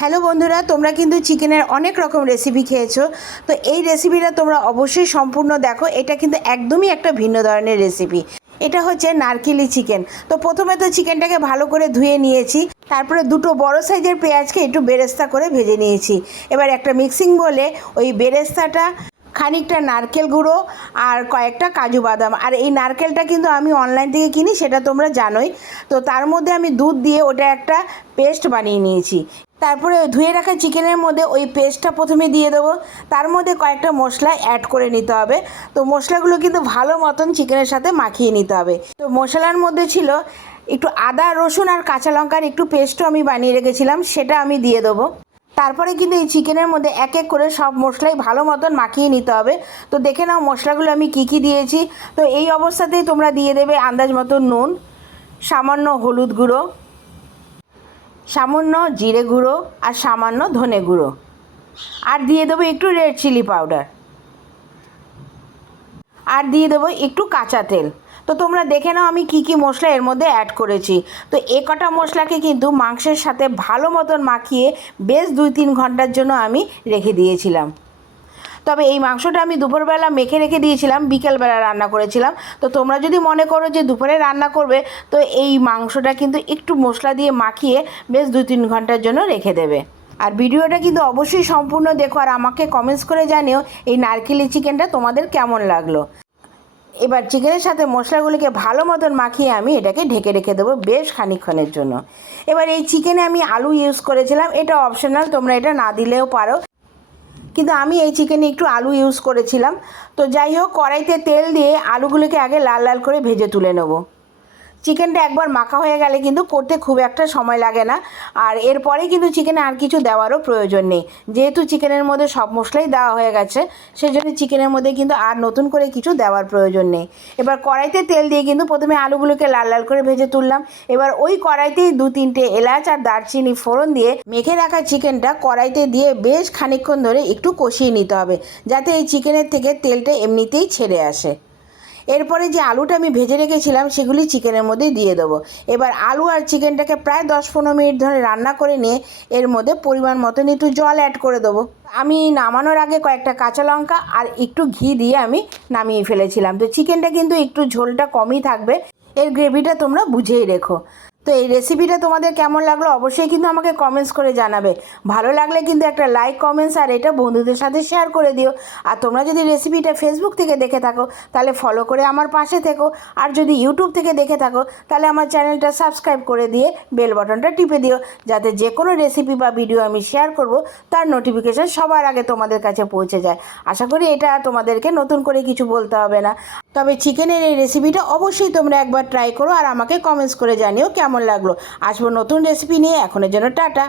Hello বন্ধুরা, তোমরা কিন্তু চিকেনের অনেক রকম রেসিপি খেয়েছো। তো এই রেসিপিটা তোমরা অবশ্যই সম্পূর্ণ দেখো। এটা কিন্তু একদমই একটা ভিন্ন ধরনের রেসিপি। এটা হচ্ছে নারকেলি চিকেন। তো প্রথমে তো চিকেনটাকে ভালো করে ধুয়ে নিয়েছি, তারপরে দুটো বড় সাইজের পেঁয়াজকে একটু বেরেস্তা করে ভেজে নিয়েছি। এবার একটা মিক্সিং বলে ওই বেরেস্তাটা, খানিকটা নারকেল গুঁড়ো আর কয়েকটা কাজু বাদাম, আর এই নারকেলটা কিন্তু আমি অনলাইন থেকে কিনি, সেটা তোমরা জানোই। তো তার মধ্যে আমি দুধ দিয়ে ওটা একটা পেস্ট বানিয়ে নিয়েছি। তারপরে ধুয়ে রাখা চিকেনের মধ্যে ওই পেস্টটা প্রথমে দিয়ে দেবো। তার মধ্যে কয়েকটা মশলা অ্যাড করে নিতে হবে। তো মশলাগুলো কিন্তু ভালো মতন চিকেনের সাথে মাখিয়ে নিতে হবে। তো মশলার মধ্যে ছিল একটু আদা, রসুন আর কাঁচা লঙ্কার একটু পেস্টও আমি বানিয়ে রেখেছিলাম, সেটা আমি দিয়ে দেবো। তারপরে কিন্তু এই চিকেনের মধ্যে এক এক করে সব মশলাই ভালো মতন মাখিয়ে নিতে হবে। তো দেখে নাও মশলাগুলো আমি কী কী দিয়েছি। তো এই অবস্থাতেই তোমরা দিয়ে দেবে আন্দাজ মতো নুন, সামান্য হলুদ গুঁড়ো, সামান্য জিরে গুঁড়ো আর সামান্য ধনে গুঁড়ো, আর দিয়ে দেবো একটু রেড চিলি পাউডার, আর দিয়ে দেবো একটু কাঁচা তেল। তো তোমরা দেখে নাও আমি কি কি মশলা এর মধ্যে অ্যাড করেছি। তো এ কটা মশলাকে কিন্তু মাংসের সাথে ভালো মতন মাখিয়ে বেশ 2-3 ঘন্টার জন্য আমি রেখে দিয়েছিলাম। তবে এই মাংসটা আমি দুপুরবেলা মেখে রেখে দিয়েছিলাম, বিকেলবেলা রান্না করেছিলাম। তো তোমরা যদি মনে করো যে দুপুরে রান্না করবে, তো এই মাংসটা কিন্তু একটু মশলা দিয়ে মাখিয়ে বেশ 2-3 ঘন্টার জন্য রেখে দেবে। আর ভিডিওটা কিন্তু অবশ্যই সম্পূর্ণ দেখো, আর আমাকে কমেন্টস করে জানিও এই নারকেলি চিকেনটা তোমাদের কেমন লাগলো। এবার চিকেনের সাথে মশলাগুলিকে ভালো মতন মাখিয়ে আমি এটাকে ঢেকে রেখে দেবো বেশ খানিকক্ষণের জন্য। এবার এই চিকেনে আমি আলু ইউজ করেছিলাম, এটা অপশনাল, তোমরা এটা না দিলেও পারো, কিন্তু আমি এই চিকেনে একটু আলু ইউজ করেছিলাম। তো যাই হোক, কড়াইতে তেল দিয়ে আলুগুলোকে আগে লাল লাল করে ভেজে তুলে নেব। চিকেনটা একবার মাখা হয়ে গেলে কিন্তু করতে খুব একটা সময় লাগে না। আর এরপরে কিন্তু চিকেনে আর কিছু দেওয়ারও প্রয়োজন নেই, যেহেতু চিকেনের মধ্যে সব মশলাই দেওয়া হয়ে গেছে, সেজন্য চিকেনের মধ্যে কিন্তু আর নতুন করে কিছু দেওয়ার প্রয়োজন নেই। এবার কড়াইতে তেল দিয়ে কিন্তু প্রথমে আলুগুলোকে লাল লাল করে ভেজে তুললাম। এবার ওই কড়াইতেই 2-3টে এলাচ আর দারচিনি ফোড়ন দিয়ে মেখে রাখা চিকেনটা কড়াইতে দিয়ে বেশ খানিকক্ষণ ধরে একটু কষিয়ে নিতে হবে, যাতে এই চিকেনের থেকে তেলটা এমনিতেই ছেড়ে আসে। এরপরে যে আলুটা আমি ভেজে রেখেছিলাম সেগুলি চিকেনের মধ্যে দিয়ে দেবো। এবার আলু আর চিকেনটাকে প্রায় 10-15 মিনিট ধরে রান্না করে নিয়ে এর মধ্যে পরিমাণ মতন একটু জল অ্যাড করে দেবো। আমি নামানোর আগে কয়েকটা কাঁচা লঙ্কা আর একটু ঘি দিয়ে আমি নামিয়ে ফেলেছিলাম। তো চিকেনটা কিন্তু একটু ঝোলটা কমই থাকবে, এর গ্রেভিটা তোমরা বুঝেই রেখো। তো এই রেসিপিটা তোমাদের কেমন লাগলো অবশ্যই কিন্তু আমাকে কমেন্টস করে জানাবে। ভালো লাগলে কিন্তু একটা লাইক, কমেন্টস আর এটা বন্ধুদের সাথে শেয়ার করে দিও। আর তোমরা যদি রেসিপিটা ফেসবুক থেকে দেখে থাকো তাহলে ফলো করে আমার পাশে থেকো, আর যদি ইউটিউব থেকে দেখে থাকো তাহলে আমার চ্যানেলটা সাবস্ক্রাইব করে দিয়ে বেল বাটনটা টিপে দিও, যাতে যে কোনো রেসিপি বা ভিডিও আমি শেয়ার করব তার নোটিফিকেশান সবার আগে তোমাদের কাছে পৌঁছে যায়। আশা করি এটা তোমাদেরকে নতুন করে কিছু বলতে হবে না। তবে চিকেনের এই রেসিপিটা অবশ্যই তোমরা একবার ট্রাই করো আর আমাকে কমেন্টস করে জানিও কেমন লাগলো। আসবো নতুন রেসিপি নিয়ে, এখনের জন্য টাটা।